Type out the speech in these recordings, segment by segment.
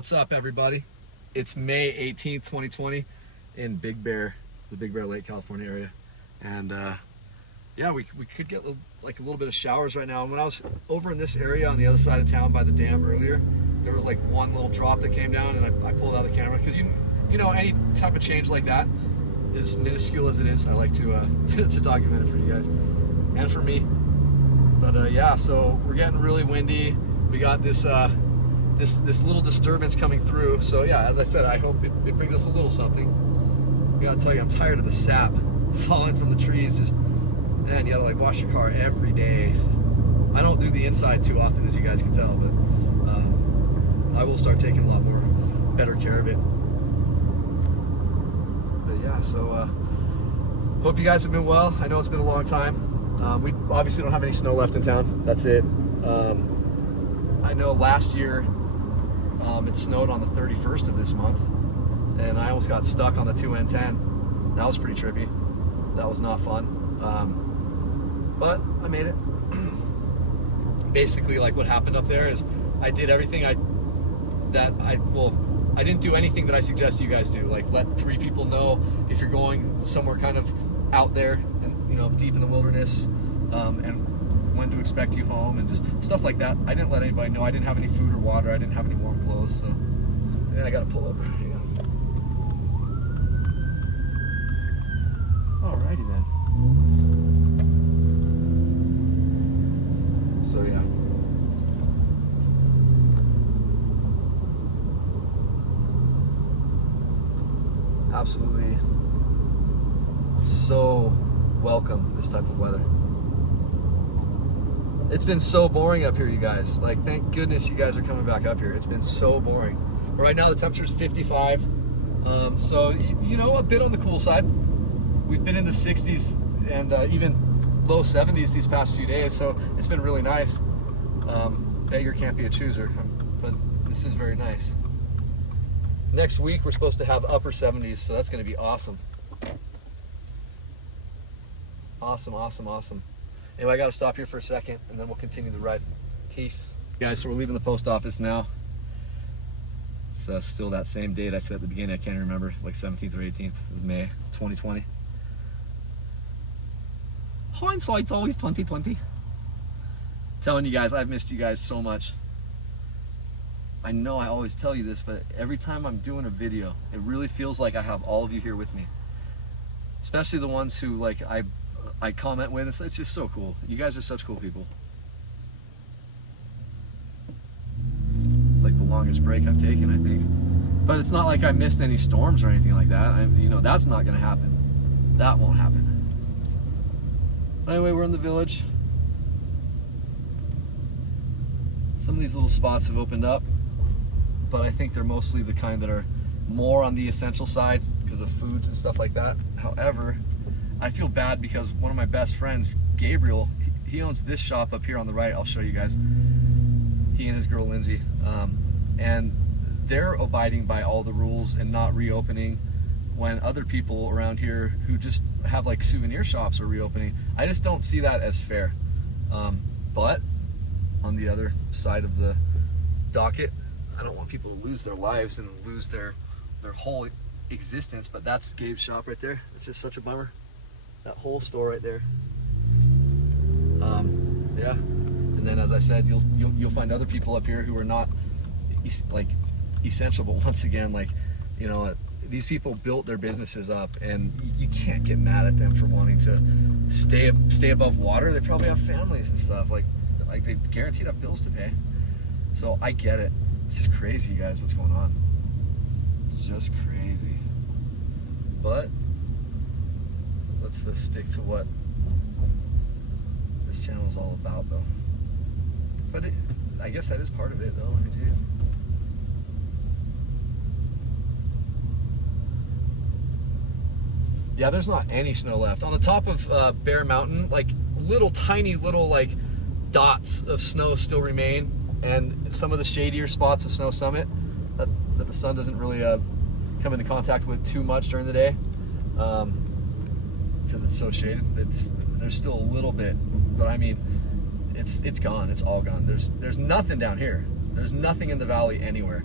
What's up, everybody? It's May 18th, 2020 in Big Bear, the Big Bear Lake, California area. And yeah, we could get like a little bit of showers right now. And when I was over in this area on the other side of town by the dam earlier, there was like one little drop that came down, and I pulled out the camera because you know, any type of change like that, as minuscule as it is, I like to to document it for you guys and for me. But yeah, so we're getting really windy. We got this this little disturbance coming through. So yeah, as I said, I hope it brings us a little something. I gotta tell you, I'm tired of the sap falling from the trees. Just, man, you gotta like wash your car every day. I don't do the inside too often, as you guys can tell, but I will start taking a lot more better care of it. But yeah, so hope you guys have been well. I know it's been a long time. We obviously don't have any snow left in town. That's it. I know last year it snowed on the 31st of this month, and I almost got stuck on the 2N10. That was pretty trippy. That was not fun. But I made it. Basically, like, what happened up there is I did everything I didn't do anything that I suggest you guys do. Like, let 3 people know if you're going somewhere kind of out there and, you know, deep in the wilderness, and when to expect you home and just stuff like that. I didn't let anybody know. I didn't have any food or water. I didn't have any warm clothes. So then I got to pull over. Hang on. Alrighty then. So yeah. Absolutely so welcome this type of weather. It's been so boring up here, you guys. Like, thank goodness you guys are coming back up here. It's been so boring. Right now the temperature is 55, so you know, a bit on the cool side. We've been in the 60s and even low 70s these past few days, so it's been really nice. Beggar can't be a chooser, but this is very nice. Next week we're supposed to have upper 70s, so that's going to be awesome. Awesome, awesome, awesome. Anyway, I got to stop here for a second, and then we'll continue the ride. Peace. Guys, so we're leaving the post office now. It's still that same date I said at the beginning. I can't remember, like 17th or 18th of May 2020. Hindsight's always 2020. Telling you guys, I've missed you guys so much. I know I always tell you this, but every time I'm doing a video, it really feels like I have all of you here with me. Especially the ones who, like, I comment with. It's just so cool. You guys are such cool people. It's like the longest break I've taken, I think. But it's not like I missed any storms or anything like that. You know, that's not going to happen. That won't happen. But anyway, we're in the village. Some of these little spots have opened up, but I think they're mostly the kind that are more on the essential side because of foods and stuff like that. However, I feel bad because one of my best friends, Gabriel, he owns this shop up here on the right. I'll show you guys. He and his girl, Lindsay. And they're abiding by all the rules and not reopening when other people around here who just have like souvenir shops are reopening. I just don't see that as fair. But on the other side of the docket, I don't want people to lose their lives and lose their whole existence. But that's Gabe's shop right there. It's just such a bummer. That whole store right there. Yeah, and then as I said, you'll find other people up here who are not like essential, but once again, like, you know, these people built their businesses up, and you can't get mad at them for wanting to stay above water. They probably have families and stuff. Like they guaranteed have bills to pay. So I get it. It's just crazy, guys. What's going on? It's just crazy. But let's stick to what this channel is all about, though. But I guess that is part of it, though. Let me do. Yeah, there's not any snow left on the top of Bear Mountain. Like tiny little like dots of snow still remain, and some of the shadier spots of Snow Summit that the sun doesn't really come into contact with too much during the day. Because it's so shaded, there's still a little bit, but I mean, it's gone. It's all gone. There's nothing down here. There's nothing in the valley anywhere.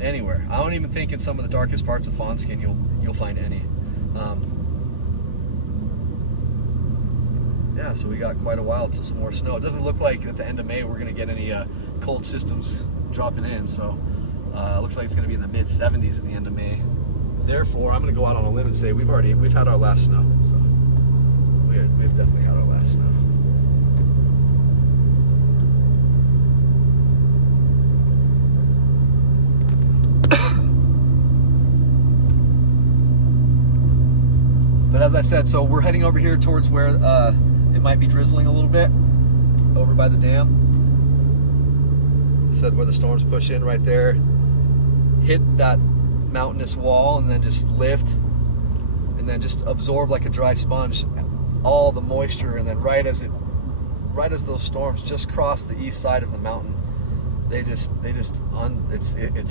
anywhere. I don't even think in some of the darkest parts of Fawnskin you'll find any. Yeah, so we got quite a while till some more snow. It doesn't look like at the end of May we're going to get any cold systems dropping in, so it looks like it's going to be in the mid-70s at the end of May. Therefore, I'm going to go out on a limb and say we've had our last snow. So we've definitely had our last snow. But as I said, so we're heading over here towards where it might be drizzling a little bit over by the dam. I said where the storms push in right there, hit that mountainous wall and then just lift and then just absorb like a dry sponge all the moisture, and then right as those storms just cross the east side of the mountain, it's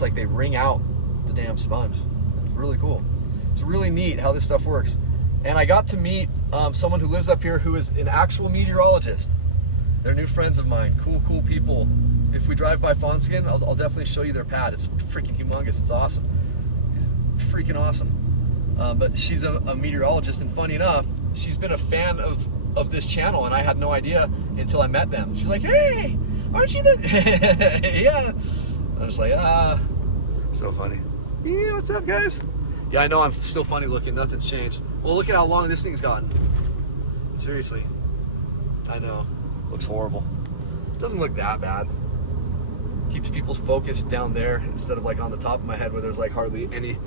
like they wring out the damn sponge. It's really cool. It's really neat how this stuff works. And I got to meet someone who lives up here who is an actual meteorologist. They're new friends of mine. Cool people. If we drive by Fawnskin, I'll definitely show you their pad. It's freaking humongous. It's awesome. It's freaking awesome. But she's a meteorologist, and funny enough, she's been a fan of this channel, and I had no idea until I met them. She's like, "Hey, aren't you the?" Yeah. I was like, so funny. Yeah, what's up, guys? Yeah, I know I'm still funny looking. Nothing's changed. Well, look at how long this thing's gotten. Seriously. I know. Looks horrible. Doesn't look that bad. Keeps people's focus down there instead of like on the top of my head where there's like hardly any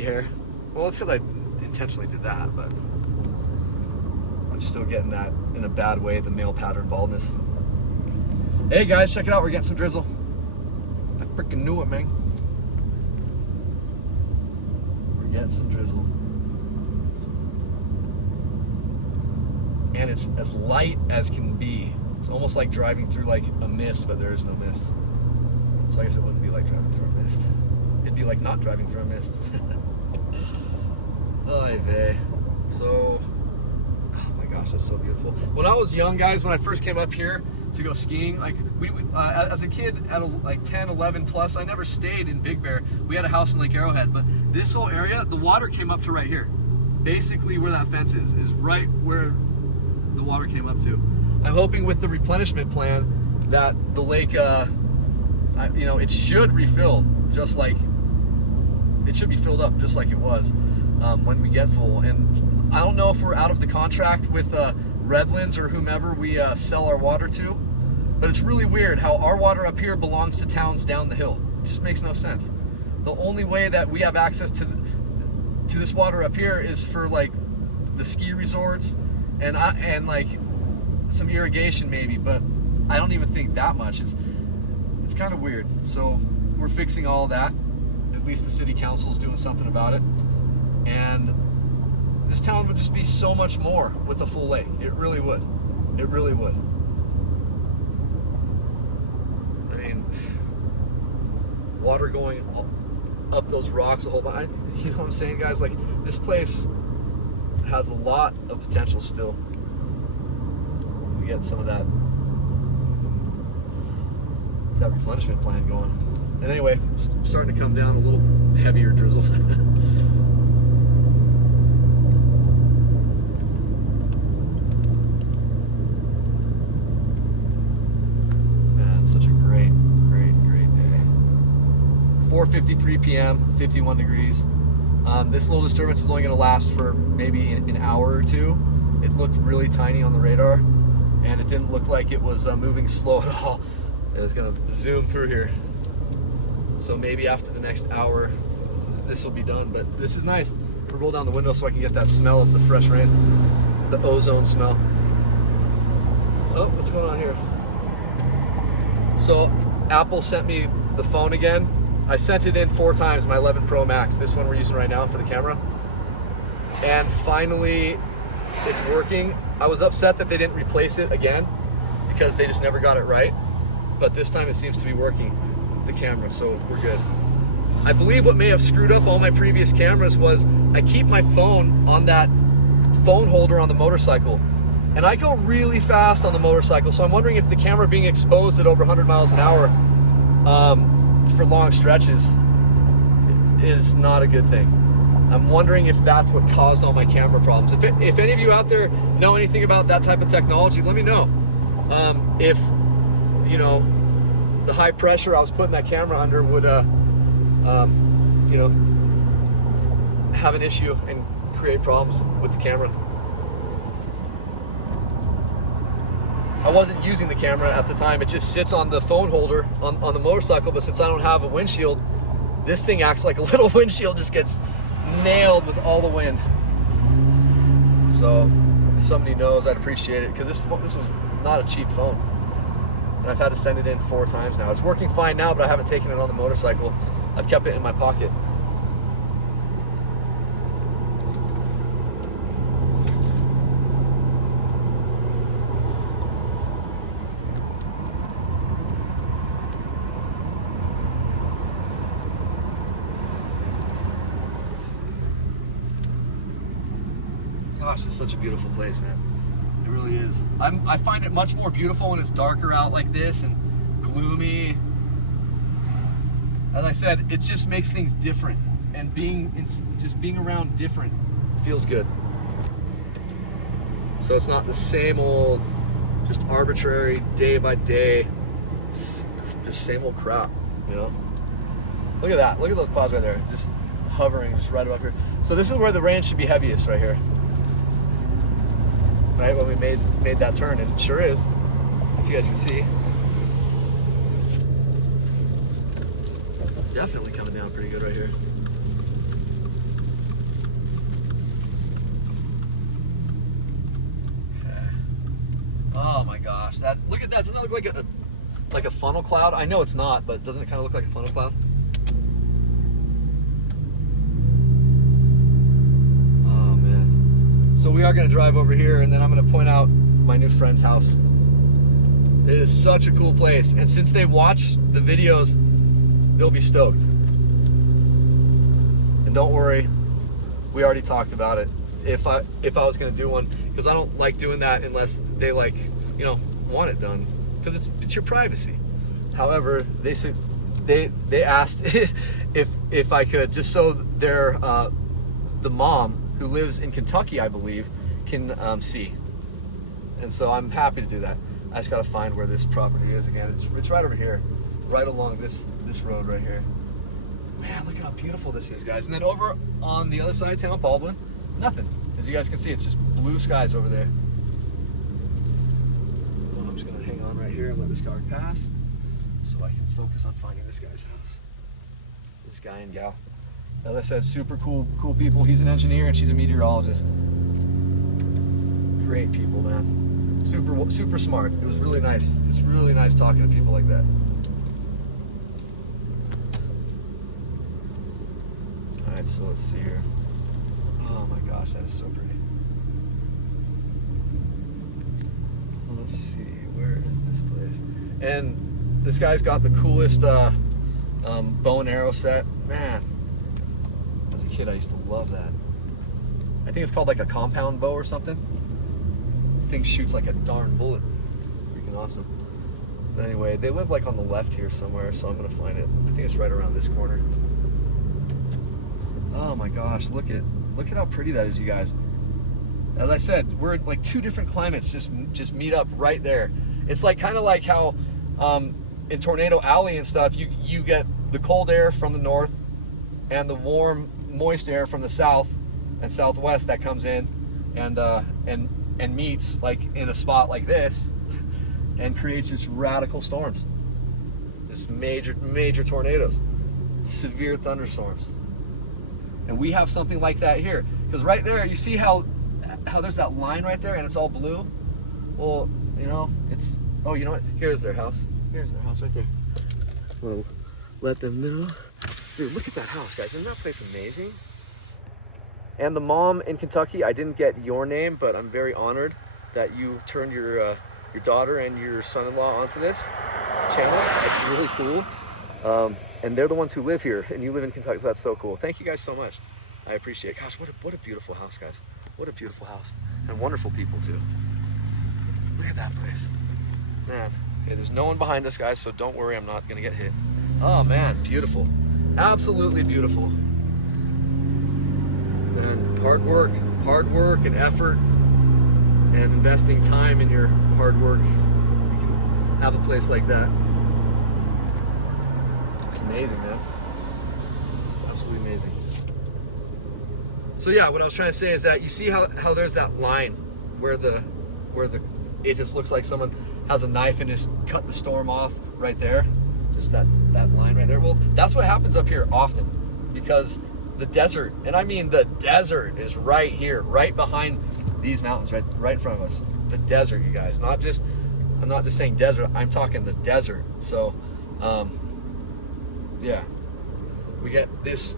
hair. Well, it's because I intentionally did that, but I'm still getting that in a bad way, the male pattern baldness. Hey guys, check it out. We're getting some drizzle. I freaking knew it, man. We're getting some drizzle. And it's as light as can be. It's almost like driving through like a mist, but there is no mist. So I guess it wouldn't be like driving through a mist. It'd be like not driving through a mist. Oy vey. So, oh my gosh, that's so beautiful. When I was young, guys, when I first came up here to go skiing, like we as a kid at like 10, 11 plus, I never stayed in Big Bear. We had a house in Lake Arrowhead, but this whole area, the water came up to right here. Basically where that fence is right where the water came up to. I'm hoping with the replenishment plan that the lake, it should refill just like, it should be filled up just like it was when we get full. And I don't know if we're out of the contract with Redlands or whomever we sell our water to, but it's really weird how our water up here belongs to towns down the hill. It just makes no sense. The only way that we have access to this water up here is for like the ski resorts and like some irrigation maybe, but I don't even think that much. It's kind of weird. So we're fixing all that. At least the city council's doing something about it. And this town would just be so much more with a full lake. It really would. It really would. I mean, water going up those rocks a whole bunch. You know what I'm saying, guys? Like, this place has a lot of potential still. We get some of that replenishment plan going. And anyway, starting to come down a little heavier drizzle. Man, such a great day. 4:53 p.m., 51 degrees. This little disturbance is only going to last for maybe an hour or two. It looked really tiny on the radar, and it didn't look like it was moving slow at all. It was going to zoom through here. So maybe after the next hour, this will be done. But this is nice. We'll roll down the window so I can get that smell of the fresh rain, the ozone smell. Oh, what's going on here? So Apple sent me the phone again. I sent it in 4 times, my 11 Pro Max, this one we're using right now for the camera. And finally, it's working. I was upset that they didn't replace it again because they just never got it right. But this time it seems to be working, the camera, so we're good. I believe what may have screwed up all my previous cameras was I keep my phone on that phone holder on the motorcycle. And I go really fast on the motorcycle, so I'm wondering if the camera being exposed at over 100 miles an hour for long stretches is not a good thing. I'm wondering if that's what caused all my camera problems. If any of you out there know anything about that type of technology, let me know. If, you know, the high pressure I was putting that camera under would, you know, have an issue and create problems with the camera. I wasn't using the camera at the time. It just sits on the phone holder on the motorcycle, but since I don't have a windshield, this thing acts like a little windshield, just gets nailed with all the wind. So if somebody knows, I'd appreciate it, because this was not a cheap phone. And I've had to send it in 4 times now. It's working fine now, but I haven't taken it on the motorcycle. I've kept it in my pocket. Gosh, it's such a beautiful place, man. It really is. I find it much more beautiful when it's darker out like this and gloomy. As I said, it just makes things different, and just being around different feels good. So it's not the same old, just arbitrary day by day, just same old crap, you know? Look at that. Look at those clouds right there, just hovering just right above here. So this is where the rain should be heaviest, right here. Right, when we made that turn, and it sure is, if you guys can see. Definitely coming down pretty good right here. Okay. Oh my gosh, look at that. Doesn't that look like a funnel cloud? I know it's not, but doesn't it kind of look like a funnel cloud? So we are going to drive over here, and then I'm going to point out my new friend's house. It is such a cool place, and since they watch the videos, they'll be stoked. And don't worry, we already talked about it. If I was going to do one, because I don't like doing that unless they, like, you know, want it done, because it's your privacy. However, they said they asked if I could, just so their the mom, who lives in Kentucky, I believe, can see. And so I'm happy to do that. I just gotta find where this property is again. It's right over here, right along this road right here. Man, look at how beautiful this is, guys. And then over on the other side of town, Baldwin, nothing. As you guys can see, it's just blue skies over there. Well, I'm just gonna hang on right here and let this car pass so I can focus on finding this guy's house. This guy and gal. As I said, super cool people. He's an engineer and she's a meteorologist. Great people, man. Super smart. It was really nice. It's really nice talking to people like that. All right, so let's see here. Oh my gosh, that is so pretty. Let's see, where is this place? And this guy's got the coolest bow and arrow set. Man. As a kid, I used to love that. I think it's called like a compound bow or something. The thing shoots like a darn bullet. Freaking awesome. But anyway, they live like on the left here somewhere, so I'm gonna find it. I think it's right around this corner. Oh my gosh, look at how pretty that is, you guys. As I said, we're like 2 different climates just meet up right there. It's like kind of like how in Tornado Alley and stuff, you get the cold air from the north and the warm, moist air from the south and southwest that comes in and meets like in a spot like this and creates just radical storms, just major tornadoes, severe thunderstorms. And we have something like that here, because right there you see how there's that line right there and it's all blue. Well, you know, it's, oh, you know what, here's their house right there. Well, let them know. Dude, look at that house, guys. Isn't that place amazing? And the mom in Kentucky, I didn't get your name, but I'm very honored that you turned your daughter and your son-in-law onto this channel. That's really cool. And they're the ones who live here, and you live in Kentucky, so that's so cool. Thank you guys so much. I appreciate it. Gosh, what a beautiful house, guys. What a beautiful house. And wonderful people, too. Look at that place. Man, okay, there's no one behind us, guys, so don't worry, I'm not going to get hit. Oh, man, beautiful. Absolutely beautiful. And hard work and effort and investing time in your hard work, you can have a place like that. It's amazing, man. It's absolutely amazing. So yeah, what I was trying to say is that you see how there's that line where it just looks like someone has a knife and just cut the storm off right there. Just that line right there. Well, that's what happens up here often, because the desert, and I mean the desert, is right here, right behind these mountains, right in front of us. The desert, you guys. I'm not just saying desert, I'm talking the desert. So yeah, we get this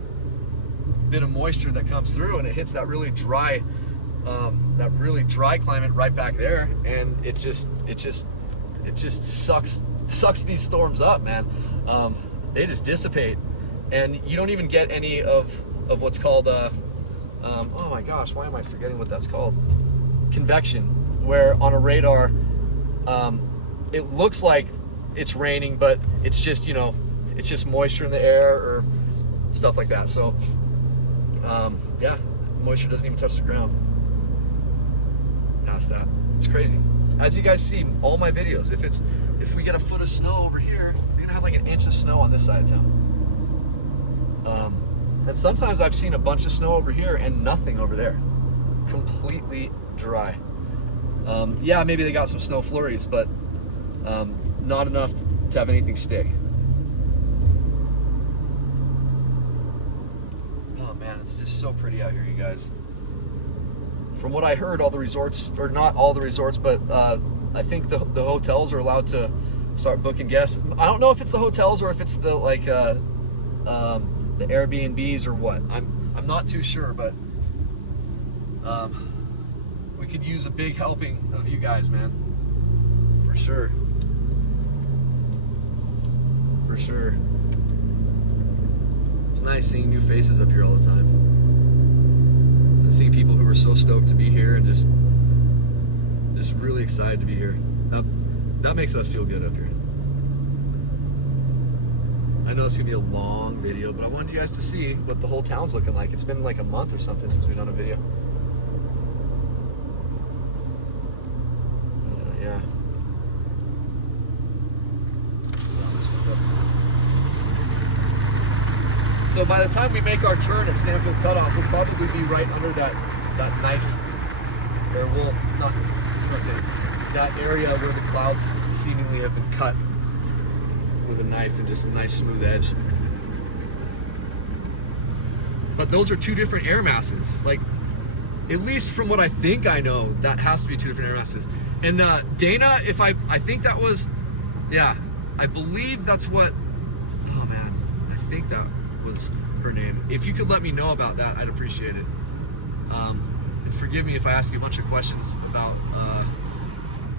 bit of moisture that comes through, and it hits that really dry climate right back there, and it just sucks these storms up, man. They just dissipate, and you don't even get any of what's called oh my gosh, why am I forgetting what that's called? Convection, where on a radar it looks like it's raining, but it's just, you know, it's just moisture in the air or stuff like that. So yeah, moisture doesn't even touch the ground past that. It's crazy. As you guys see, all my videos, if we get a foot of snow over here, we're gonna have like an inch of snow on this side of town. And sometimes I've seen a bunch of snow over here and nothing over there. Completely dry. Yeah, maybe they got some snow flurries, but not enough to have anything stick. Oh man, it's just so pretty out here, you guys. From what I heard, all the resorts, or not all the resorts, but I think the hotels are allowed to start booking guests. I don't know if it's the hotels or if it's the the Airbnbs or what. I'm not too sure, but we could use a big helping of you guys, man. For sure. For sure. It's nice seeing new faces up here all the time. And seeing people who are so stoked to be here and just really excited to be here. That makes us feel good up here. I know it's gonna be a long video, but I wanted you guys to see what the whole town's looking like. It's been like a month or something since we've done a video. Yeah. So by the time we make our turn at Stanfield Cutoff, we'll probably be right under that knife, or we'll not. What do I say? That area where the clouds seemingly have been cut with a knife and just a nice smooth edge. But those are two different air masses. Like, at least from what I think I know, that has to be two different air masses. And Dana, if I think that was, yeah, I believe that's what, oh man, I think that was her name. If you could let me know about that, I'd appreciate it. And forgive me if I ask you a bunch of questions about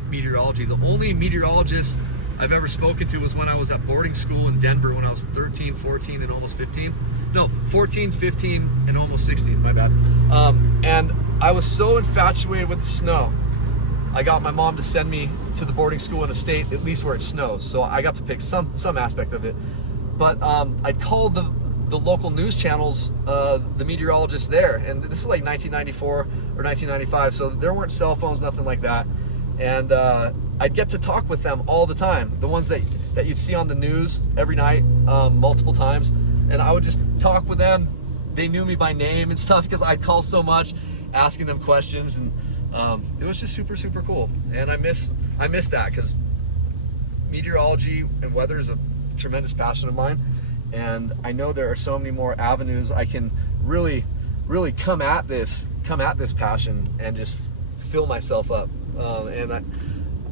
meteorology. The only meteorologist I've ever spoken to was when I was at boarding school in Denver when I was 13, 14, and almost 15. No, 14, 15, and almost 16, my bad. And I was so infatuated with the snow, I got my mom to send me to the boarding school in a state at least where it snows. So I got to pick some aspect of it. But I'd called the local news channels, the meteorologists there, and this is like 1994 or 1995, so there weren't cell phones, nothing like that. And I'd get to talk with them all the time, the ones that you'd see on the news every night, multiple times. And I would just talk with them. They knew me by name and stuff because I'd call so much, asking them questions, and it was just super, super cool. And I miss that because meteorology and weather is a tremendous passion of mine. And I know there are so many more avenues I can really, really come at this passion and just fill myself up. And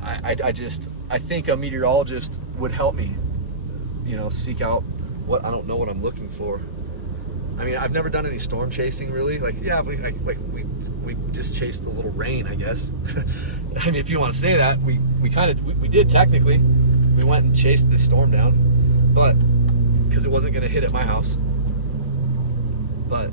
I think a meteorologist would help me, seek out what I don't know what I'm looking for. I mean, I've never done any storm chasing really. Like, yeah, we just chased a little rain, I guess. I mean, if you want to say that, we did technically. We went and chased the storm down, but because it wasn't going to hit at my house. But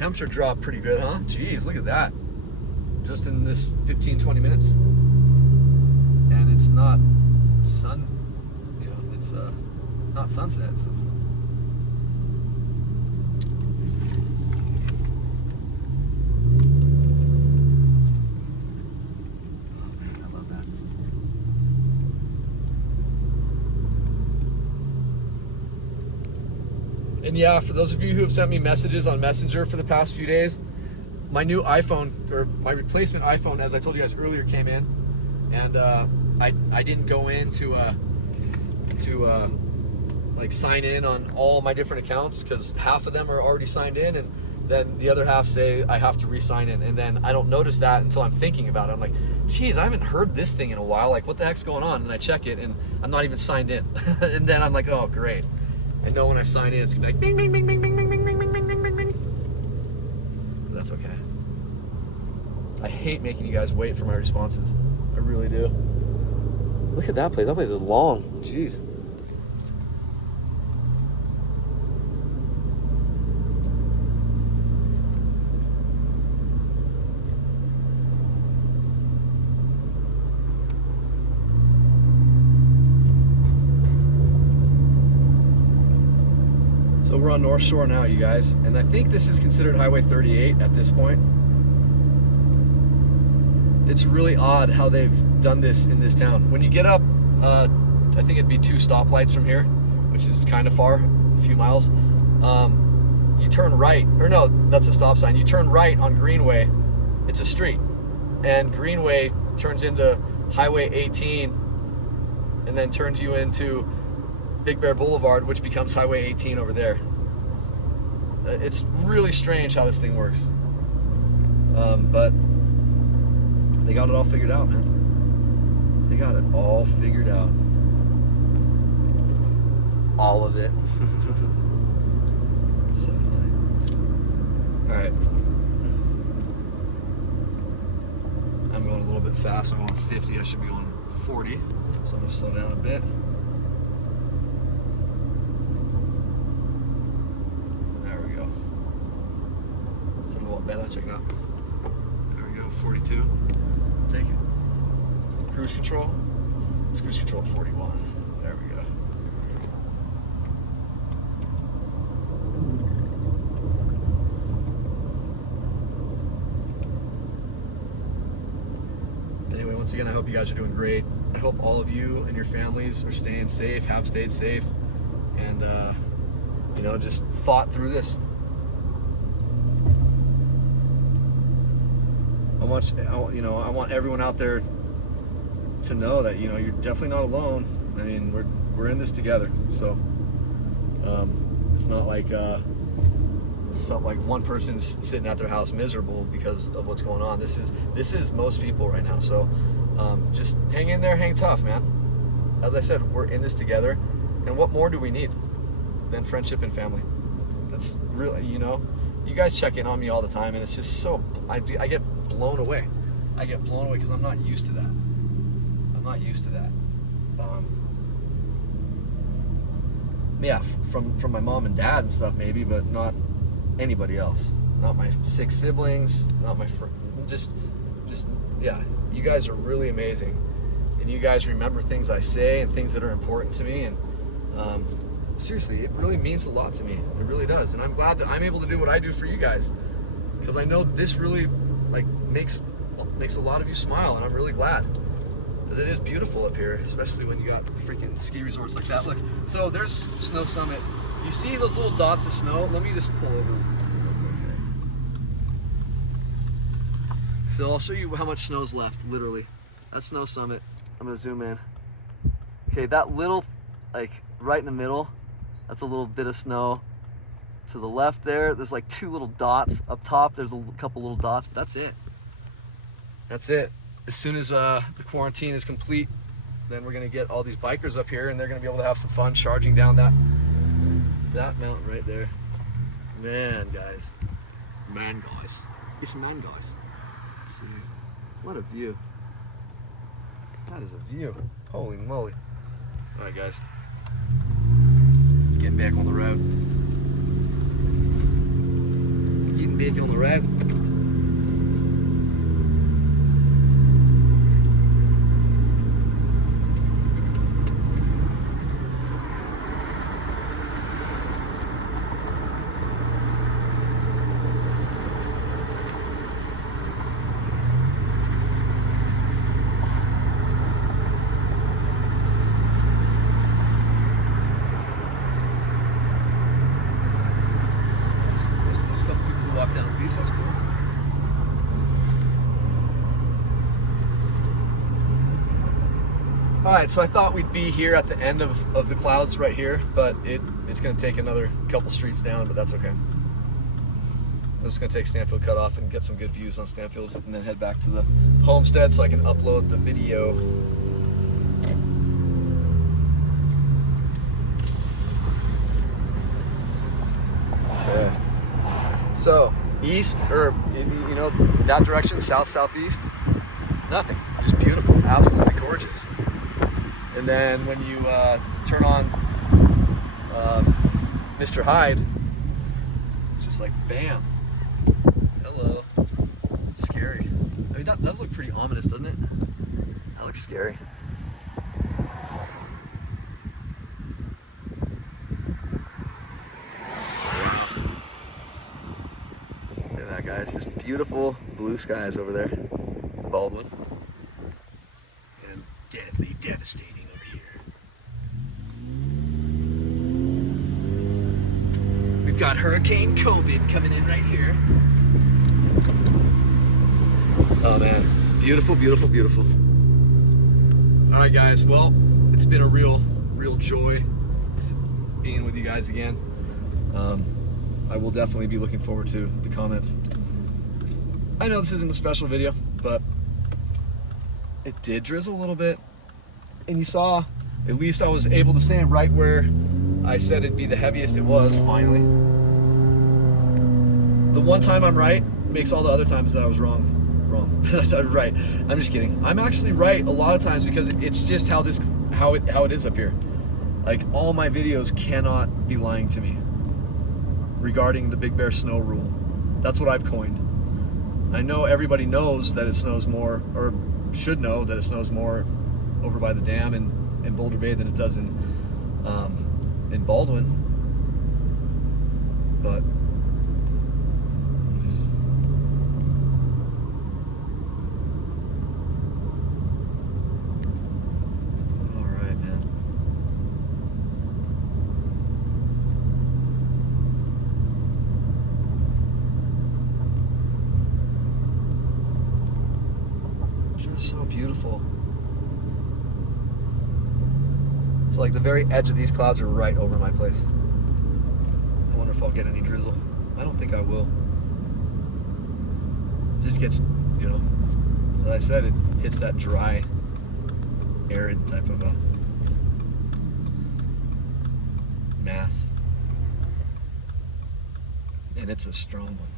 Temperature dropped pretty good, huh? Jeez, look at that. Just in this 15-20 minutes. And it's not sun, you know, it's not sunset. So. Oh man, I love that. And yeah, for those of you who have sent me messages on Messenger for the past few days, my new iPhone, or my replacement iPhone, as I told you guys earlier, came in, and I didn't go in to like sign in on all my different accounts, because half of them are already signed in, and then the other half say I have to re-sign in, and then I don't notice that until I'm thinking about it. I'm like, geez, I haven't heard this thing in a while, like what the heck's going on? And I check it and I'm not even signed in. And then I'm like, oh great. I know when I sign in it's gonna be like bing bing bing bing bing bing bing bing bing bing bing bing bing. But that's okay. I hate making you guys wait for my responses. I really do. Look at that place. That place is long. Jeez. So we're on North Shore now, you guys, and I think this is considered Highway 38 at this point. It's really odd how they've done this in this town. When you get up, I think it'd be 2 stoplights from here, which is kind of far, a few miles. You turn right, or no, that's a stop sign. You turn right on Greenway, it's a street. And Greenway turns into Highway 18 and then turns you into Big Bear Boulevard, which becomes Highway 18 over there. It's really strange how this thing works. But they got it all figured out, man. They got it all figured out. All of it. It's so funny. Alright. I'm going a little bit fast. I'm going 50. I should be going 40. So I'm going to slow down a bit. There we go. Some of what better. Check it out. There we go. 42. Take it. Cruise control. It's cruise control 41. There we go. Anyway, once again, I hope you guys are doing great. I hope all of you and your families are staying safe, have stayed safe, and you know, just fought through this. I want everyone out there to know that, you know, you're definitely not alone. I mean, we're in this together. So it's not like one person's sitting at their house miserable because of what's going on. This is most people right now. So just hang in there, hang tough, man. As I said, we're in this together, and what more do we need than friendship and family? That's really, you know, you guys check in on me all the time, and it's just so, I get blown away. I get blown away because I'm not used to that. I'm not used to that. Yeah, from my mom and dad and stuff maybe, but not anybody else. Not my 6 siblings, not my just yeah. You guys are really amazing, and you guys remember things I say and things that are important to me, and seriously, it really means a lot to me. It really does, and I'm glad that I'm able to do what I do for you guys, because I know this really like makes a lot of you smile, and I'm really glad, because it is beautiful up here, especially when you got freaking ski resorts like that. Look, so there's Snow Summit. You see those little dots of snow? Let me just pull over. So I'll show you how much snow's left, literally. That's Snow Summit. I'm gonna zoom in. Okay, that little, like right in the middle, that's a little bit of snow. To the left there's like 2 little dots. Up top, there's a couple little dots, but that's it. That's it. As soon as the quarantine is complete, then we're gonna get all these bikers up here, and they're gonna be able to have some fun charging down that mountain right there. Man, guys. It's man, guys. See, what a view. That is a view. Holy moly. All right, guys. Getting back on the road. Getting be if you want to ride. Walk down the beach, that's cool. Alright, so I thought we'd be here at the end of the clouds right here, but it's going to take another couple streets down, but that's okay. I'm just going to take Stanfield cut off and get some good views on Stanfield and then head back to the homestead so I can upload the video. Okay. So, east, or, you know, that direction, south-southeast, nothing. Just beautiful, absolutely gorgeous. And then when you turn on Mr. Hyde, it's just like, bam. Hello. It's scary. I mean, that does look pretty ominous, doesn't it? That looks scary. Guys, just beautiful blue skies over there in Baldwin, and deadly devastating over here. We've got Hurricane COVID coming in right here. Oh man, beautiful, beautiful, beautiful. All right, guys. Well, it's been a real joy being with you guys again. I will definitely be looking forward to the comments. I know this isn't a special video, but it did drizzle a little bit. And you saw, at least I was able to stand right where I said it'd be the heaviest it was, finally. The one time I'm right makes all the other times that I was wrong. Right. I'm just kidding. I'm actually right a lot of times because it's just how it is up here. Like, all my videos cannot be lying to me regarding the Big Bear snow rule. That's what I've coined. I know everybody knows that it snows more, or should know that it snows more over by the dam in Boulder Bay than it does in Baldwin. But all right, man. So beautiful. It's like the very edge of these clouds are right over my place. I wonder if I'll get any drizzle. I don't think I will. Just gets, you know, as I said, it hits that dry, arid type of a mass. And it's a strong one.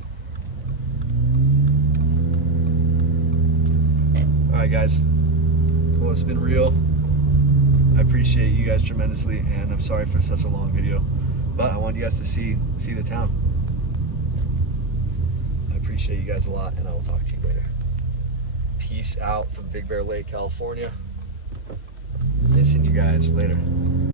Alright guys, well, it's been real. I appreciate you guys tremendously, and I'm sorry for such a long video, but I wanted you guys to see the town. I appreciate you guys a lot, and I will talk to you later. Peace out from Big Bear Lake, California. Missing you guys. Later.